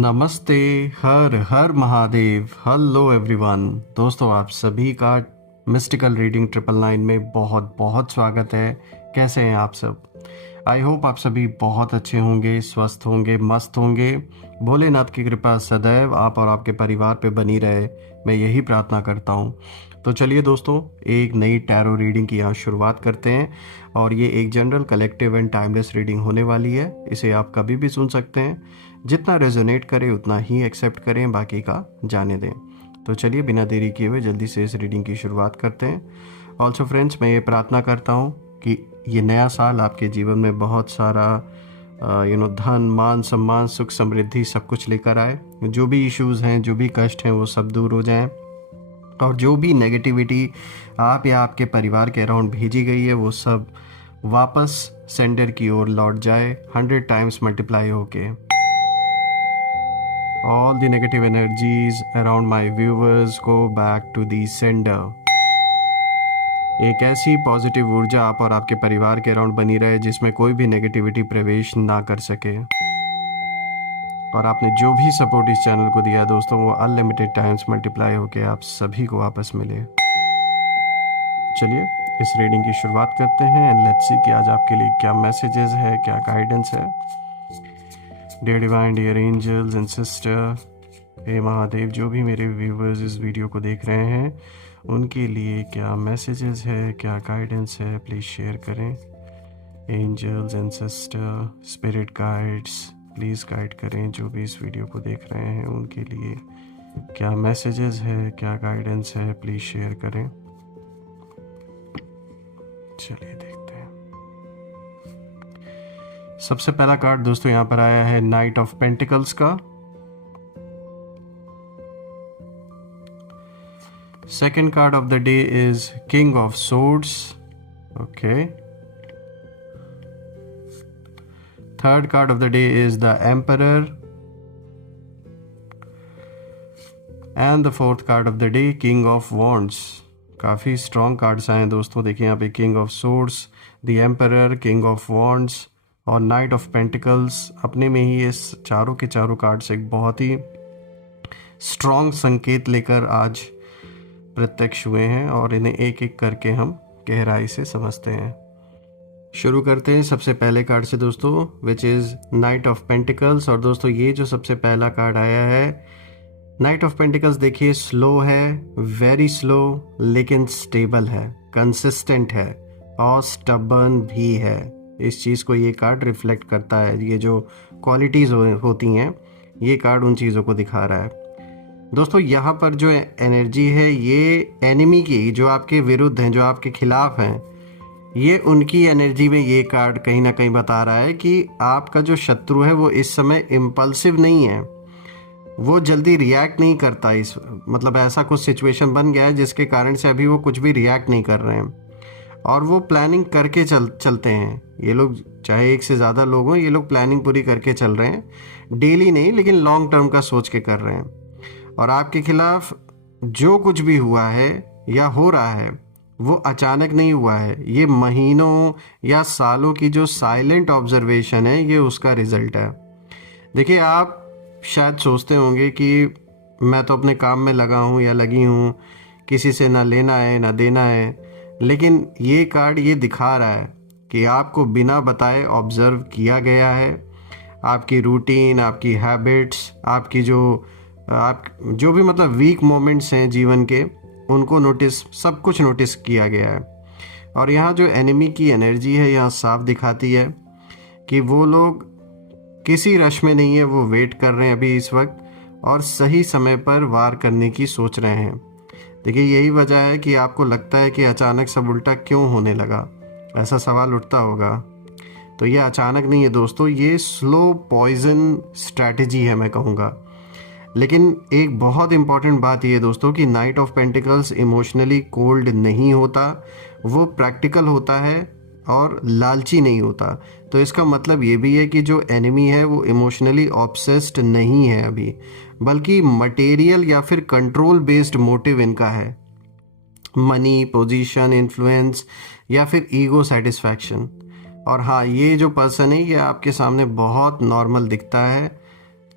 नमस्ते। हर हर महादेव। Hello everyone. दोस्तों, आप सभी का मिस्टिकल रीडिंग 999 में बहुत बहुत स्वागत है। कैसे हैं आप सब? आई होप आप सभी बहुत अच्छे होंगे, स्वस्थ होंगे, मस्त होंगे। भोलेनाथ की कृपा सदैव आप और आपके परिवार पे बनी रहे, मैं यही प्रार्थना करता हूँ। तो चलिए दोस्तों, एक नई टैरो रीडिंग की यहाँ शुरुआत करते हैं। और ये एक general, collective and timeless reading होने वाली है। इसे आप कभी भी सुन सकते हैं। जितना रेजोनेट करे उतना ही एक्सेप्ट करें, बाकी का जाने दें। तो चलिए बिना देरी किए हुए जल्दी से इस रीडिंग की शुरुआत करते हैं। ऑल्सो फ्रेंड्स, मैं ये प्रार्थना करता हूँ कि ये नया साल आपके जीवन में बहुत सारा धन, मान, सम्मान, सुख, समृद्धि सब कुछ लेकर आए। जो भी इश्यूज़ हैं, जो भी कष्ट हैं, वो सब दूर हो जाएं। और जो भी नेगेटिविटी आप या आपके परिवार के अराउंड भेजी गई है, वो सब वापस सेंडर की ओर लौट जाए 100 टाइम्स मल्टीप्लाई होके। All the negative energies around my viewers go back to the sender. एक ऐसी पॉजिटिव ऊर्जा आप और आपके परिवार के अराउंड बनी रहे जिसमें कोई भी नेगेटिविटी प्रवेश ना कर सके। और आपने जो भी सपोर्ट इस चैनल को दिया दोस्तों, वो अनलिमिटेड टाइम्स मल्टीप्लाई होके आप सभी को वापस मिले। चलिए इस रीडिंग की शुरुआत करते हैं एंड लेट्स सी कि आज आपके लिए क्या मैसेजेस है, क्या गाइडेंस है। Dear divine, dear angels and sister, हे महादेव, जो भी मेरे व्यूवर्स इस वीडियो को देख रहे हैं उनके लिए क्या मैसेजेस है, क्या गाइडेंस है, प्लीज़ शेयर करें। Angels and sister, spirit guides, please guide करें जो भी इस वीडियो को देख रहे हैं उनके लिए क्या मैसेजेस है, क्या गाइडेंस है, प्लीज़ शेयर करें। चलिए देखते हैं। सबसे पहला कार्ड दोस्तों यहाँ पर आया है नाइट ऑफ पेंटिकल्स का। Second card of the day is King of Swords. Okay. Third card of the day is the Emperor. And the fourth card of the day, King of Wands. काफ़ी strong cards आए हैं दोस्तों। देखिए यहाँ पे king of swords, the emperor, king of wands और night of pentacles. अपने में ही ये चारों के चारों कार्ड्स एक बहुत ही स्ट्रॉन्ग संकेत लेकर आज प्रत्यक्ष हुए हैं और इन्हें एक एक करके हम गहराई से समझते हैं। शुरू करते हैं सबसे पहले कार्ड से दोस्तों, which is night of pentacles. और दोस्तों ये जो सबसे पहला कार्ड आया है नाइट ऑफ पेंटिकल्स, देखिए स्लो है, वेरी स्लो, लेकिन स्टेबल है, कंसिस्टेंट है और स्टबर्न भी है। इस चीज़ को ये कार्ड रिफ्लेक्ट करता है। ये जो क्वालिटीज़ होती हैं, ये कार्ड उन चीज़ों को दिखा रहा है। दोस्तों यहाँ पर जो एनर्जी है ये एनिमी की, जो आपके विरुद्ध हैं, जो आपके खिलाफ हैं, ये उनकी एनर्जी में ये कार्ड कहीं ना कहीं बता रहा है कि आपका जो शत्रु है वो इस समय इम्पल्सिव नहीं है, वो जल्दी रिएक्ट नहीं करता। इस मतलब ऐसा कुछ सिचुएशन बन गया है जिसके कारण से अभी वो कुछ भी रिएक्ट नहीं कर रहे हैं और वो प्लानिंग करके चलते हैं। ये लोग चाहे एक से ज़्यादा लोग हों, ये लोग प्लानिंग पूरी करके चल रहे हैं, डेली नहीं लेकिन लॉन्ग टर्म का सोच के कर रहे हैं। और आपके खिलाफ जो कुछ भी हुआ है या हो रहा है वो अचानक नहीं हुआ है। ये महीनों या सालों की जो साइलेंट ऑब्जर्वेशन है, ये उसका रिजल्ट है। देखिए आप शायद सोचते होंगे कि मैं तो अपने काम में लगा हूँ या लगी हूँ, किसी से ना लेना है ना देना है, लेकिन ये कार्ड ये दिखा रहा है कि आपको बिना बताए ऑब्जर्व किया गया है। आपकी रूटीन, आपकी हैबिट्स, आपकी जो भी मतलब वीक मोमेंट्स हैं जीवन के, उनको नोटिस, सब कुछ नोटिस किया गया है। और यहाँ जो एनिमी की एनर्जी है यहाँ साफ दिखाती है कि वो लोग किसी रश में नहीं है, वो वेट कर रहे हैं अभी इस वक्त और सही समय पर वार करने की सोच रहे हैं। देखिए यही वजह है कि आपको लगता है कि अचानक सब उल्टा क्यों होने लगा, ऐसा सवाल उठता होगा। तो ये अचानक नहीं है दोस्तों, ये स्लो पॉइजन स्ट्रैटेजी है मैं कहूँगा। लेकिन एक बहुत इम्पॉर्टेंट बात ये दोस्तों कि night of pentacles emotionally cold नहीं होता, वो प्रैक्टिकल होता है और लालची नहीं होता। तो इसका मतलब ये भी है कि जो एनिमी है वो इमोशनली ऑब्सेस्ड नहीं है अभी, बल्कि मटेरियल या फिर कंट्रोल बेस्ड मोटिव इनका है। मनी, पोजीशन, इन्फ्लुएंस या फिर ईगो सेटिस्फैक्शन। और हाँ, ये जो पर्सन है ये आपके सामने बहुत नॉर्मल दिखता है,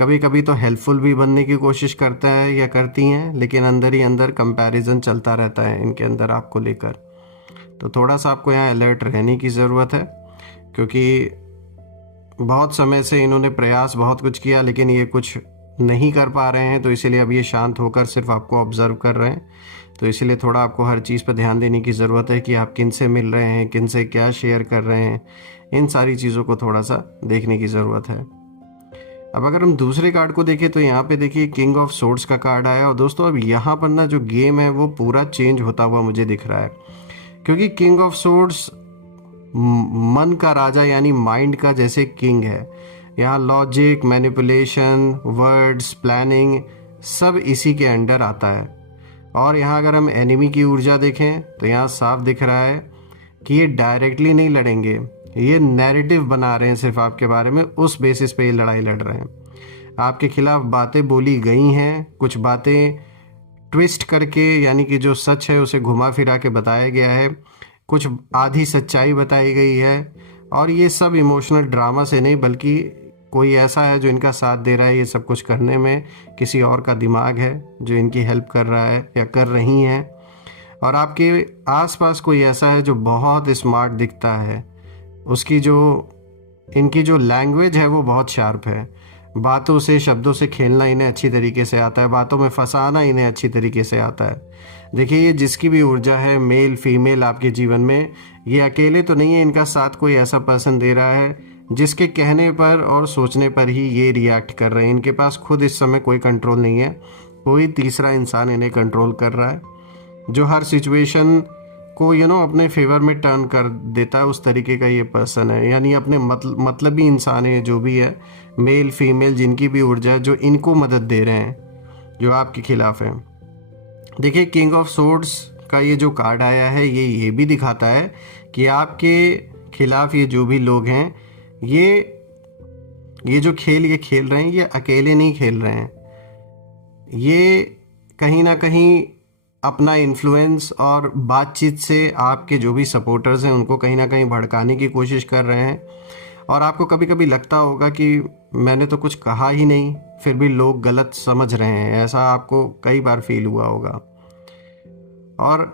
कभी कभी तो हेल्पफुल भी बनने की कोशिश करता है या करती हैं, लेकिन अंदर ही अंदर कंपैरिजन चलता रहता है इनके अंदर आपको लेकर। तो थोड़ा सा आपको यहाँ अलर्ट रहने की ज़रूरत है, क्योंकि बहुत समय से इन्होंने प्रयास बहुत कुछ किया लेकिन ये कुछ नहीं कर पा रहे हैं, तो इसीलिए अब ये शांत होकर सिर्फ आपको ऑब्ज़र्व कर रहे हैं। तो इसीलिए थोड़ा आपको हर चीज़ पर ध्यान देने की ज़रूरत है कि आप किन से मिल रहे हैं, किन से क्या शेयर कर रहे हैं, इन सारी चीज़ों को थोड़ा सा देखने की ज़रूरत है। अब अगर हम दूसरे कार्ड को देखें तो यहाँ पे देखिए किंग ऑफ सोर्ड्स का कार्ड आया, और दोस्तों अब यहाँ पर ना जो गेम है वो पूरा चेंज होता हुआ मुझे दिख रहा है, क्योंकि किंग ऑफ सोर्ड्स मन का राजा यानी माइंड का जैसे किंग है। यहाँ लॉजिक, मैनिपुलेशन, वर्ड्स, प्लानिंग सब इसी के अंडर आता है। और यहाँ अगर हम एनिमी की ऊर्जा देखें तो यहाँ साफ दिख रहा है कि ये डायरेक्टली नहीं लड़ेंगे, ये नैरेटिव बना रहे हैं सिर्फ आपके बारे में, उस बेसिस पे ये लड़ाई लड़ रहे हैं। आपके खिलाफ बातें बोली गई हैं, कुछ बातें ट्विस्ट करके यानी कि जो सच है उसे घुमा फिरा के बताया गया है, कुछ आधी सच्चाई बताई गई है, और ये सब इमोशनल ड्रामा से नहीं बल्कि कोई ऐसा है जो इनका साथ दे रहा है ये सब कुछ करने में, किसी और का दिमाग है जो इनकी हेल्प कर रहा है या कर रही हैं। और आपके आसपास कोई ऐसा है जो बहुत स्मार्ट दिखता है, उसकी जो इनकी जो लैंग्वेज है वो बहुत शार्प है, बातों से शब्दों से खेलना इन्हें अच्छी तरीके से आता है, बातों में फंसाना इन्हें अच्छी तरीके से आता है। देखिए ये जिसकी भी ऊर्जा है, मेल फीमेल आपके जीवन में, ये अकेले तो नहीं है, इनका साथ कोई ऐसा पर्सन दे रहा है जिसके कहने पर और सोचने पर ही ये रिएक्ट कर रहे हैं। इनके पास खुद इस समय कोई कंट्रोल नहीं है, कोई तीसरा इंसान इन्हें कंट्रोल कर रहा है, जो हर सिचुएशन को अपने फेवर में टर्न कर देता है, उस तरीके का ये पर्सन है। यानी अपने मतलबी इंसान है जो भी है, मेल फीमेल जिनकी भी ऊर्जा है, जो इनको मदद दे रहे हैं, जो आपके खिलाफ हैं। देखिए किंग ऑफ सोर्ड्स का ये जो कार्ड आया है ये भी दिखाता है कि आपके खिलाफ ये जो भी लोग हैं, ये जो खेल ये खेल रहे हैं, ये अकेले नहीं खेल रहे हैं, ये कहीं ना कहीं अपना इन्फ्लुएंस और बातचीत से आपके जो भी सपोर्टर्स हैं उनको कहीं ना कहीं भड़काने की कोशिश कर रहे हैं। और आपको कभी कभी लगता होगा कि मैंने तो कुछ कहा ही नहीं, फिर भी लोग गलत समझ रहे हैं, ऐसा आपको कई बार फील हुआ होगा। और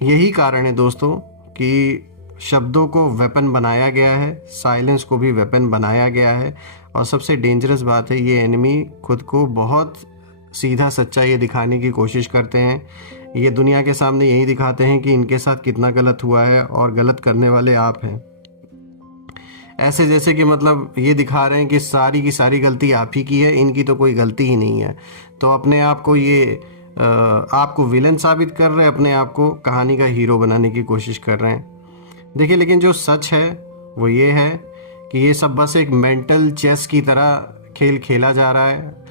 यही कारण है दोस्तों कि शब्दों को वेपन बनाया गया है, साइलेंस को भी वेपन बनाया गया है। और सबसे डेंजरस बात है, ये एनिमी खुद को बहुत सीधा सच्चा ये दिखाने की कोशिश करते हैं, ये दुनिया के सामने यही दिखाते हैं कि इनके साथ कितना गलत हुआ है और गलत करने वाले आप हैं। ऐसे जैसे कि मतलब ये दिखा रहे हैं कि सारी की सारी गलती आप ही की है, इनकी तो कोई गलती ही नहीं है। तो अपने आप को ये आपको विलन साबित कर रहे हैं, अपने आप को कहानी का हीरो बनाने की कोशिश कर रहे हैं। देखिए लेकिन जो सच है वो ये है कि ये सब बस एक मेंटल चेस की तरह खेल खेला जा रहा है।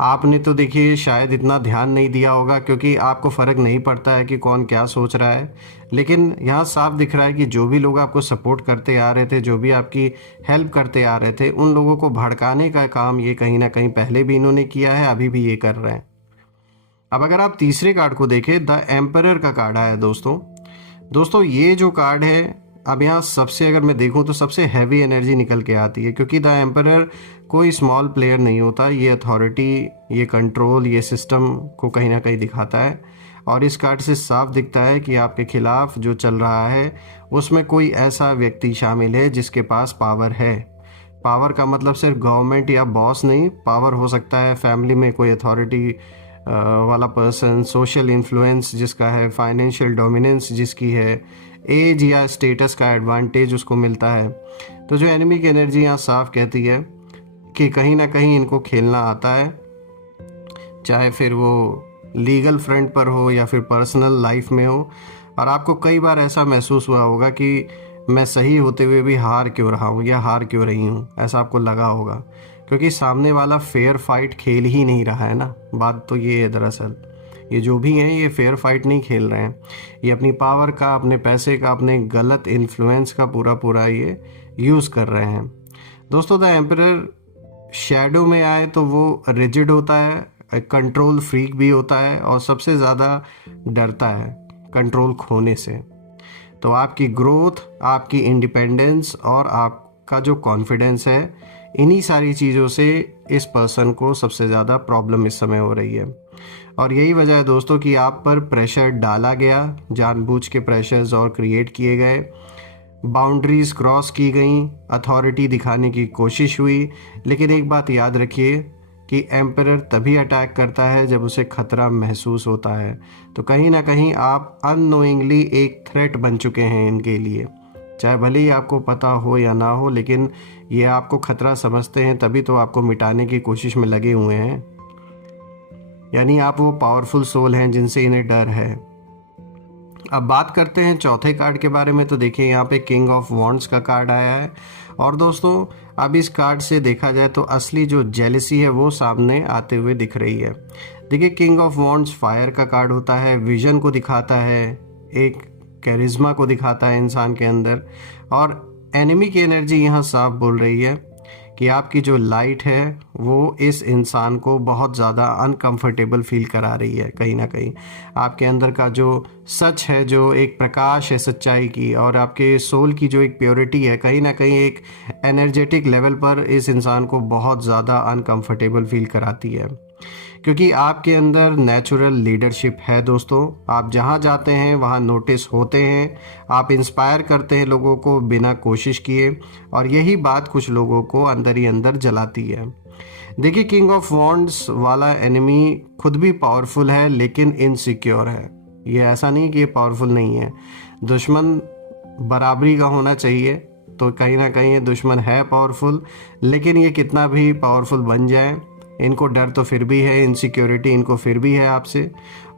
आपने तो देखिए शायद इतना ध्यान नहीं दिया होगा, क्योंकि आपको फ़र्क नहीं पड़ता है कि कौन क्या सोच रहा है। लेकिन यहाँ साफ दिख रहा है कि जो भी लोग आपको सपोर्ट करते आ रहे थे, जो भी आपकी हेल्प करते आ रहे थे, उन लोगों को भड़काने का काम ये कहीं ना कहीं पहले भी इन्होंने किया है, अभी भी ये कर रहे हैं। अब अगर आप तीसरे कार्ड को देखें, द एम्परर का कार्ड आया दोस्तों ये जो कार्ड है, अब यहाँ सबसे अगर मैं देखूँ तो सबसे हैवी एनर्जी निकल के आती है, क्योंकि द एम्परर कोई स्मॉल प्लेयर नहीं होता, ये अथॉरिटी, ये कंट्रोल, ये सिस्टम को कहीं ना कहीं दिखाता है। और इस कार्ड से साफ दिखता है कि आपके खिलाफ जो चल रहा है उसमें कोई ऐसा व्यक्ति शामिल है जिसके पास पावर है। पावर का मतलब सिर्फ गवर्नमेंट या बॉस नहीं, पावर हो सकता है फैमिली में कोई अथॉरिटी वाला पर्सन, सोशल इन्फ्लुएंस जिसका है, फाइनेंशियल डोमिनेंस जिसकी है, एज या स्टेटस का एडवांटेज उसको मिलता है। तो जो एनिमी की एनर्जी यहाँ साफ कहती है कि कहीं ना कहीं इनको खेलना आता है, चाहे फिर वो लीगल फ्रंट पर हो या फिर पर्सनल लाइफ में हो। और आपको कई बार ऐसा महसूस हुआ होगा कि मैं सही होते हुए भी हार क्यों रहा हूँ या हार क्यों रही हूँ, ऐसा आपको लगा होगा, क्योंकि सामने वाला फेयर फाइट खेल ही नहीं रहा है ना। बात तो ये है दरअसल, ये जो भी हैं ये फेयर फाइट नहीं खेल रहे हैं, ये अपनी पावर का, अपने पैसे का, अपने गलत इन्फ्लुएंस का पूरा ये यूज़ कर रहे हैं। दोस्तों द एम्परर शैडो में आए तो वो रिजिड होता है, कंट्रोल फ्रीक भी होता है, और सबसे ज़्यादा डरता है कंट्रोल खोने से। तो आपकी ग्रोथ, आपकी इंडिपेंडेंस और आपका का जो कॉन्फिडेंस है, इन्हीं सारी चीज़ों से इस पर्सन को सबसे ज़्यादा प्रॉब्लम इस समय हो रही है। और यही वजह है दोस्तों कि आप पर प्रेशर डाला गया, जानबूझ के प्रेशर्स और क्रिएट किए गए, बाउंड्रीज क्रॉस की गई, अथॉरिटी दिखाने की कोशिश हुई। लेकिन एक बात याद रखिए कि एम्परर तभी अटैक करता है जब उसे खतरा महसूस होता है। तो कहीं ना कहीं आप अननोइंगली एक थ्रेट बन चुके हैं इनके लिए, चाहे भले ही आपको पता हो या ना हो, लेकिन ये आपको खतरा समझते हैं, तभी तो आपको मिटाने की कोशिश में लगे हुए हैं। यानी आप वो पावरफुल सोल हैं जिनसे इन्हें डर है। अब बात करते हैं चौथे कार्ड के बारे में। तो देखिए यहाँ पे किंग ऑफ वॉन्ड्स का कार्ड आया है। और दोस्तों अब इस कार्ड से देखा जाए तो असली जो जेलसी है वो सामने आते हुए दिख रही है। देखिए किंग ऑफ वॉन्ड्स फायर का कार्ड होता है, विजन को दिखाता है, एक कैरिज्मा को दिखाता है इंसान के अंदर। और एनिमी की एनर्जी यहाँ साफ बोल रही है कि आपकी जो लाइट है वो इस इंसान को बहुत ज़्यादा अनकंफर्टेबल फील करा रही है। कहीं ना कहीं आपके अंदर का जो सच है, जो एक प्रकाश है सच्चाई की, और आपके सोल की जो एक प्योरिटी है, कहीं ना कहीं एक एनर्जेटिक लेवल पर इस इंसान को बहुत ज़्यादा अनकंफर्टेबल फील कराती है। क्योंकि आपके अंदर नेचुरल लीडरशिप है दोस्तों। आप जहाँ जाते हैं वहाँ नोटिस होते हैं, आप इंस्पायर करते हैं लोगों को बिना कोशिश किए, और यही बात कुछ लोगों को अंदर ही अंदर जलाती है। देखिए किंग ऑफ वॉन्ड्स वाला एनिमी खुद भी पावरफुल है लेकिन इनसिक्योर है। ये ऐसा नहीं कि ये पावरफुल नहीं है। दुश्मन बराबरी का होना चाहिए, तो कहीं ना कहीं ये दुश्मन है पावरफुल, लेकिन ये कितना भी पावरफुल बन जाए, इनको डर तो फिर भी है, इनसिक्योरिटी इनको फिर भी है आपसे,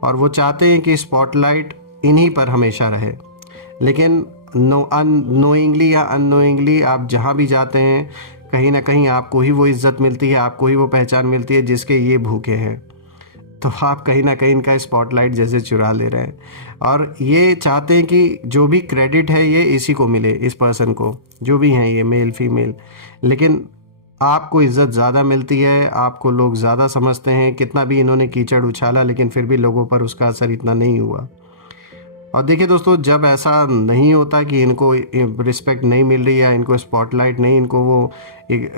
और वो चाहते हैं कि स्पॉटलाइट इन्हीं पर हमेशा रहे। लेकिन नोइंगली या अननोइंगली आप जहाँ भी जाते हैं, कहीं ना कहीं आपको ही वो इज्जत मिलती है, आपको ही वो पहचान मिलती है जिसके ये भूखे हैं। तो आप कहीं ना कहीं इनका स्पॉटलाइट जैसे चुरा ले रहे हैं, और ये चाहते हैं कि जो भी क्रेडिट है ये इसी को मिले, इस पर्सन को, जो भी हैं ये मेल फीमेल। लेकिन आपको इज़्ज़त ज़्यादा मिलती है, आपको लोग ज़्यादा समझते हैं। कितना भी इन्होंने कीचड़ उछाला लेकिन फिर भी लोगों पर उसका असर इतना नहीं हुआ। और देखिए दोस्तों, जब ऐसा नहीं होता कि इनको रिस्पेक्ट नहीं मिल रही है, इनको स्पॉटलाइट नहीं, इनको वो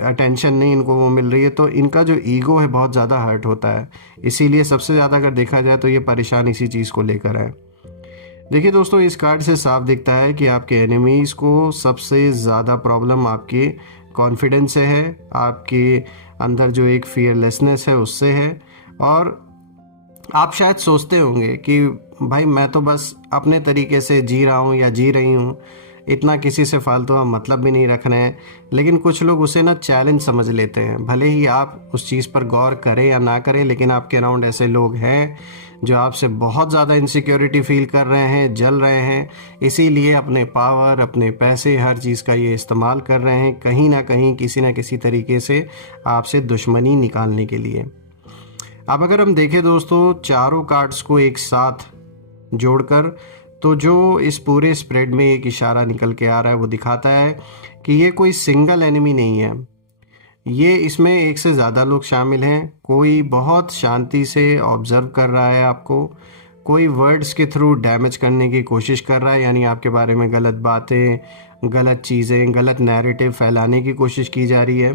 अटेंशन नहीं इनको वो मिल रही है, तो इनका जो ईगो है बहुत ज़्यादा हर्ट होता है। इसीलिए सबसे ज़्यादा अगर देखा जाए तो ये परेशान इसी चीज़ को लेकर है। देखिए दोस्तों, इस कार्ड से साफ दिखता है कि आपके एनिमीज़ को सबसे ज़्यादा प्रॉब्लम आपके कॉन्फिडेंस से है, आपके अंदर जो एक फियरलेसनेस है उससे है। और आप शायद सोचते होंगे कि भाई मैं तो बस अपने तरीके से जी रहा हूँ या जी रही हूँ, इतना किसी से फालतू हम मतलब भी नहीं रख रहे हैं। लेकिन कुछ लोग उसे ना चैलेंज समझ लेते हैं। भले ही आप उस चीज़ पर गौर करें या ना करें, लेकिन आपके अराउंड ऐसे लोग हैं जो आपसे बहुत ज़्यादा इनसिक्योरिटी फील कर रहे हैं, जल रहे हैं, इसीलिए अपने पावर, अपने पैसे, हर चीज़ का ये इस्तेमाल कर रहे हैं, कहीं ना कहीं किसी न किसी तरीके से आपसे दुश्मनी निकालने के लिए। अब अगर हम देखें दोस्तों चारों कार्ड्स को एक साथ जोड़कर, तो जो इस पूरे स्प्रेड में एक इशारा निकल के आ रहा है वो दिखाता है कि ये कोई सिंगल एनिमी नहीं है, ये इसमें एक से ज़्यादा लोग शामिल हैं। कोई बहुत शांति से ऑब्ज़र्व कर रहा है आपको, कोई वर्ड्स के थ्रू डैमेज करने की कोशिश कर रहा है, यानी आपके बारे में गलत बातें, गलत चीज़ें, गलत नैरेटिव फैलाने की कोशिश की जा रही है।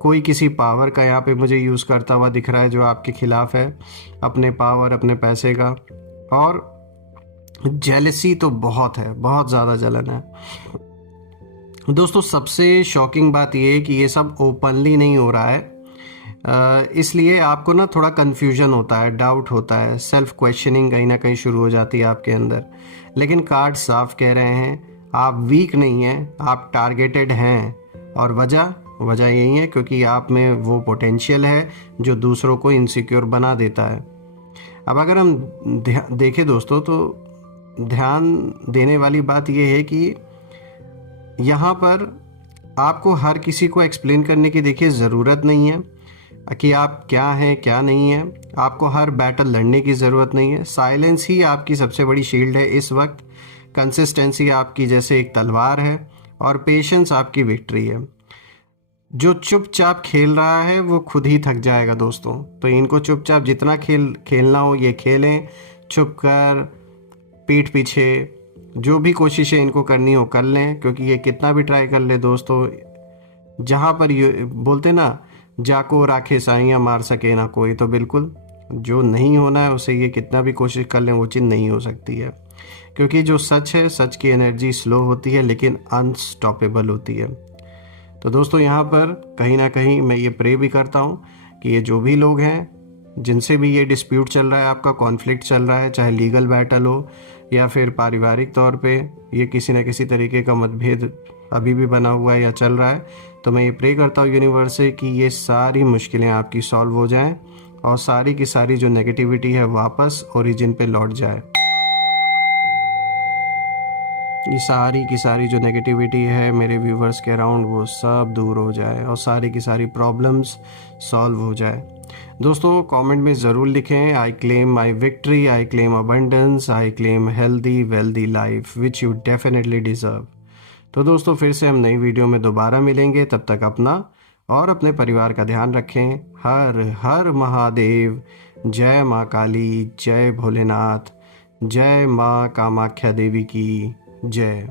कोई किसी पावर का यहाँ पे मुझे यूज़ करता हुआ दिख रहा है जो आपके ख़िलाफ़ है, अपने पावर, अपने पैसे का। और जेलसी तो बहुत है, बहुत ज़्यादा जलन है दोस्तों। सबसे शॉकिंग बात ये है कि ये सब ओपनली नहीं हो रहा है, इसलिए आपको ना थोड़ा कन्फ्यूजन होता है, डाउट होता है, सेल्फ क्वेश्चनिंग कहीं ना कहीं शुरू हो जाती है आपके अंदर। लेकिन कार्ड साफ कह रहे हैं आप वीक नहीं हैं, आप टारगेटेड हैं। और वजह यही है क्योंकि आप में वो पोटेंशियल है जो दूसरों को इनसिक्योर बना देता है। अब अगर हम देखें दोस्तों, तो ध्यान देने वाली बात यह है कि यहाँ पर आपको हर किसी को एक्सप्लेन करने की देखिए ज़रूरत नहीं है कि आप क्या हैं क्या नहीं हैं। आपको हर बैटल लड़ने की ज़रूरत नहीं है। साइलेंस ही आपकी सबसे बड़ी शील्ड है इस वक्त। कंसिस्टेंसी आपकी जैसे एक तलवार है, और पेशेंस आपकी विक्ट्री है। जो चुपचाप खेल रहा है वो खुद ही थक जाएगा दोस्तों। तो इनको चुपचाप जितना खेलना हो ये खेलें, चुप कर, पीठ पीछे, जो भी कोशिशें इनको करनी हो कर लें, क्योंकि ये कितना भी ट्राई कर ले दोस्तों, जहाँ पर ये बोलते ना, जाको राखे साइयाँ मार सके ना कोई, तो बिल्कुल जो नहीं होना है उसे ये कितना भी कोशिश कर लें वो चीज़ नहीं हो सकती है। क्योंकि जो सच है, सच की एनर्जी स्लो होती है लेकिन अनस्टॉपेबल होती है। तो दोस्तों यहाँ पर कहीं ना कहीं मैं ये प्रे भी करता हूँ कि ये जो भी लोग हैं जिनसे भी ये डिस्प्यूट चल रहा है, आपका कॉन्फ्लिक्ट चल रहा है, चाहे लीगल बैटल हो या फिर पारिवारिक तौर पे ये किसी न किसी तरीके का मतभेद अभी भी बना हुआ है या चल रहा है, तो मैं ये प्रे करता हूँ यूनिवर्स से कि ये सारी मुश्किलें आपकी सॉल्व हो जाएं और सारी की सारी जो नेगेटिविटी है वापस ओरिजिन पे लौट जाए। ये सारी की सारी जो नेगेटिविटी है मेरे व्यूवर्स के अराउंड वो सब दूर हो जाए और सारी की सारी प्रॉब्लम्स सॉल्व हो जाए। दोस्तों कमेंट में ज़रूर लिखें, I claim my victory, I claim abundance, I claim healthy wealthy life which you definitely deserve. तो दोस्तों फिर से हम नई वीडियो में दोबारा मिलेंगे, तब तक अपना और अपने परिवार का ध्यान रखें। हर हर महादेव। जय माँ काली, जय भोलेनाथ, जय माँ कामाख्या देवी की जय।